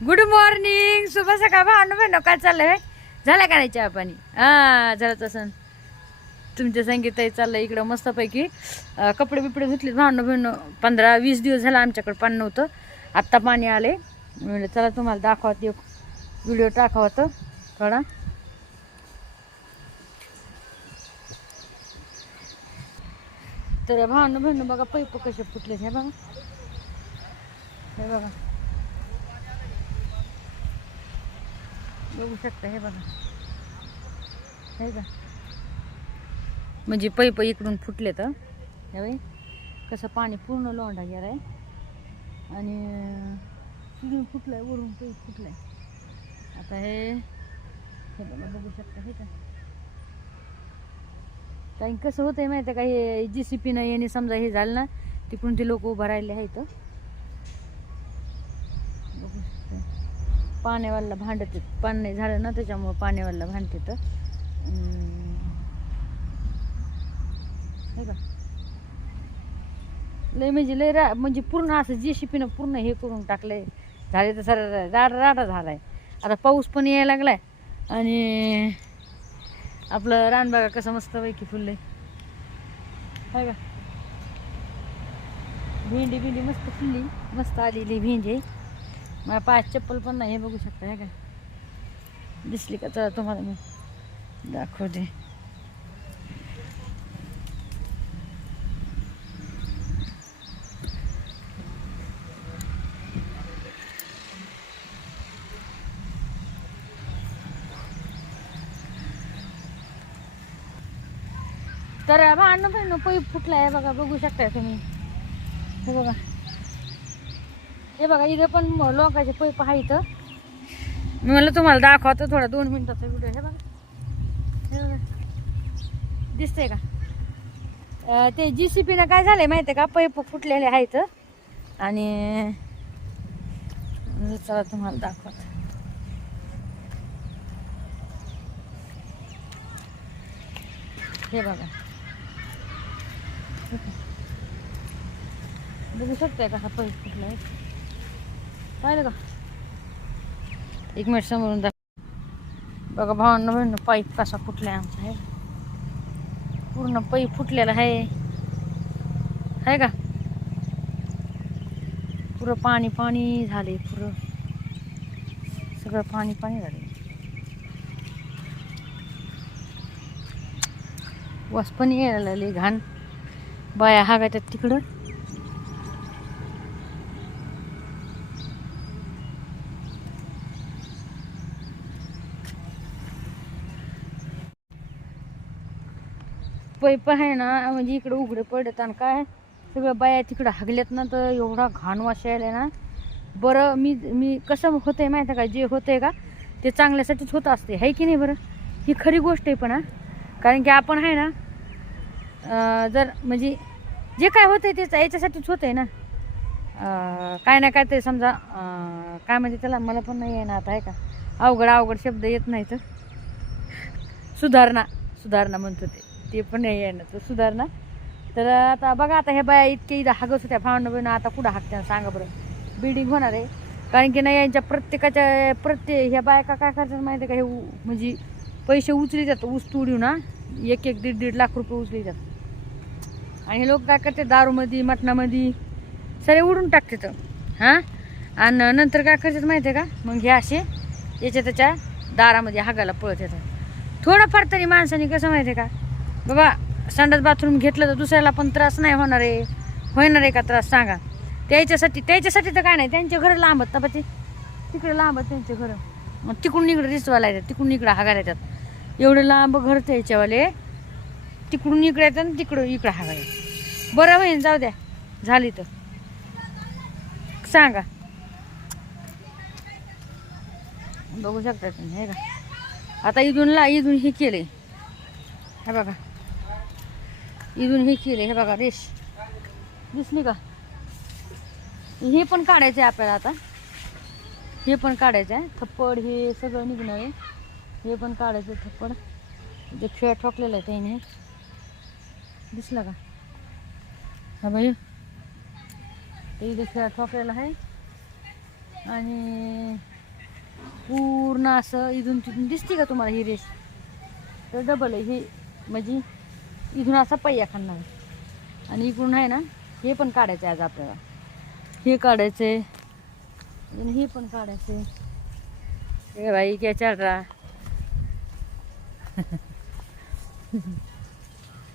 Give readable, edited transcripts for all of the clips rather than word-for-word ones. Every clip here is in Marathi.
गुड मॉर्निंग, शुभ सकाळ भावना बहिण. काय चाललंय? झालं का नाही चहा पाणी? झालं तसं. तुमच्या संगीताही चाललंय इकडं मस्तपैकी. कपडे बिपडे धुतले भावना बहिण. 15-20 दिवस झाला आमच्याकडे पाणी नव्हतं. आत्ता पाणी आले. म्हणलं चला तुम्हाला दाखवते, एक व्हिडिओ टाकावं होतं थोडा. तर भावना बहिण बघा पैप कसे फुटले. हे बघा, हे बघा, बघू शकता. हे बघा, हे का म्हणजे पैप इकडून फुटले. तर हे कसं पाणी पूर्ण लोंढा गेलाय आणि तिकडून फुटलाय, वरून पैप फुटलाय. आता हे बघा, बघू शकता. हे का काही कसं होतंय माहिती आहे का, हे JCP याने समजा हे झालं ना, तिकडून ते लोक उभं राहिले आहेत. बघू शकता पाण्यावाला भांडत, पाणी नाही झालं ना त्याच्यामुळं पाण्यावाला भांडते. तर हे का लय म्हणजे लय म्हणजे पूर्ण असं JCP पूर्ण हे करून टाकलंय. झाले तर सर राडा झालाय. आता पाऊस पण यायला लागलाय आणि आपलं रान बघा कसं मस्त पैकी फुललंय. आहे का भेंडी बिंडी मस्त फुलली, मस्त आलेली भेंडी. मला पायात चप्पल पण नाही. हे बघू शकता. हे का दिसली का? चला तुम्हाला मी दाखवते. तर भांडणं पण पैप फुटलाय बघा, बघू शकताय तुम्ही. हे बघा, हे बघा इथे पण लोकांचे पैप आहे. इथं मी म्हणलं तुम्हाला दाखवतो थोडा 2 मिनिटाचा व्हिडिओ. हे बघा, हे बघा दिसतंय का? ते JCP काय झालंय माहिती आहे का, पैप फुटलेले आहेत. आणि चला तुम्हाला दाखवतो. हे बघा, बघू शकताय कसा पैप फुटलाय. पाहिलं का? एक मिनिट समोरून बघा भावांना बहिण, पाईप कसा फुटलाय आमचा. हे पूर्ण पाईप फुटलेला आहे का? पुरं पाणी पाणी झाले, पुरं सगळं पाणी पाणी झाले. वास पण यायला लागले, घाण. बाया हागायच्यात तिकडं. पैप आहे ना म्हणजे इकडं उघडे पडत आणि काय सगळं बाया तिकडं हागल्यात ना, तर एवढा घाण वास यायला ना. बरं मी कसं होतंय माहिती आहे का, जे होतंय का ते चांगल्यासाठीच होत असते, आहे की नाही? बरं ही खरी गोष्ट आहे. पण कारण की आपण आहे ना, जर म्हणजे जे काय होतंय ते याच्यासाठीच होतंय ना. काय ना काय ते समजा काय म्हणजे त्याला मला पण नाही आहे ना आता. आहे का अवघड शब्द येत नाही. तर सुधारणा म्हणतो ते पण नाही आहे ना, तर सुधारणा. तर आता बघा, आता ह्या बाया इतके इथं हागत होत्या भावना बहिण, आता कुठं हागत्या सांगा बरं? बिल्डिंग होणार आहे. कारण की नाही यांच्या प्रत्येकाच्या ह्या बायका काय करतात माहिती आहे का, हे म्हणजे पैसे उचली जातात ऊस तोडून ना, 1-1, 1.5-1.5 लाख रुपये उचली जातात. आणि हे लोक काय करते, दारूमध्ये मटणामध्ये सरे उडून टाकते. तर हां, आणि नंतर काय करतात माहिती आहे का, मग हे असे याच्या त्याच्या दारामध्ये हागायला पळत येतात. थोडंफार तरी माणसाने कसं माहिती आहे का बाबा, संडास बाथरूम घेतलं तर दुसऱ्याला पण त्रास नाही होणार आहे का त्रास सांगा? त्याच्यासाठी तर काय नाही, त्यांचे घरं लांबत ना, ते तिकडे लांबत त्यांचे घरं. मग तिकडून इकडे रिसवायला येतात, तिकडून इकडं हागायला येतात. एवढे लांब घर त्याच्यावाले तिकडून इकडे येतात आणि इकडं हागायला. बरं होईन, जाऊ द्या, झाली तर सांगा. बघू शकता तुम्ही. हे का आता इथून हे केले. हे बघा, इथून हे केले. हे बघा रेष दिसली का? हे पण काढायचं आहे आपल्याला आता. हे पण काढायचं आहे, थप्पड हे सगळं निघणार आहे. हे पण काढायचं थप्पड. ते खेळ ठोकलेलं आहे त्याने, दिसलं का? हा बाई, ते इथे खेळ ठोकलेला आहे. आणि पूर्ण असं इथून तिथून दिसते का तुम्हाला ही रेष, तर डबल आहे हे, म्हणजे इथून असा पहिया खाणार आहे. आणि इकडून आहे ना हे पण काढायचं आहे आज आपल्याला, हे काढायचे आणि हे पण काढायचे. हे भाई क्या चल रहा.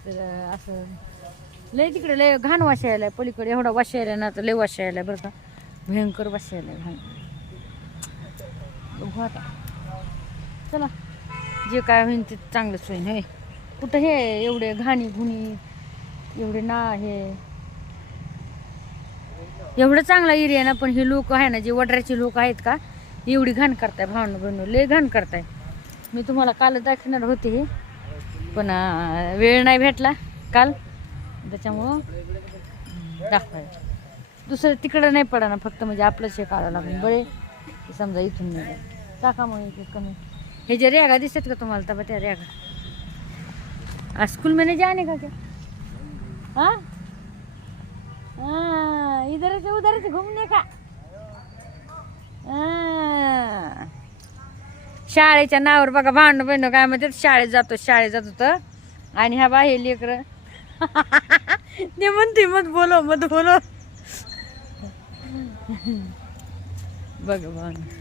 तर असं लय तिकडे लय घाण वास यायला आहे, पलीकडे एवढा वास यायला ना, तर लय वास यायला बरं का, भयंकर वास यायला घाण. बघू आता, चला जे काय होईल ते चांगलंच होईल. हे कुठं हे एवढे घाणी घुणी एवढे ना, हे एवढं चांगला एरिया ना, पण हे लोक आहे ना जे वड्राचे लोक आहेत का, एवढी घाण करताय भावना बनवून, लय घाण करताय. मी तुम्हाला काल दाखवणार होते हे, पण वेळ नाही भेटला काल, त्याच्यामुळं दाखवायचं. दुसरं तिकडं नाही पडा ना, फक्त म्हणजे आपलंच हे काढावं लागेल. बरे समजा इथून नाही टाका मग इथे कमी. हे जे रेगा दिसतात का तुम्हाला, तबा त्या रेगा स्कूल में नहीं जाने का क्या? हाँ हाँ, इधर से उधर से घूमने का. शाळेच्या नावावर बघा भांडण बहिण काय म्हणतात, शाळेत जातो आणि ह्या बा हे लेकर ते म्हणते मत बोलो बघ भावना.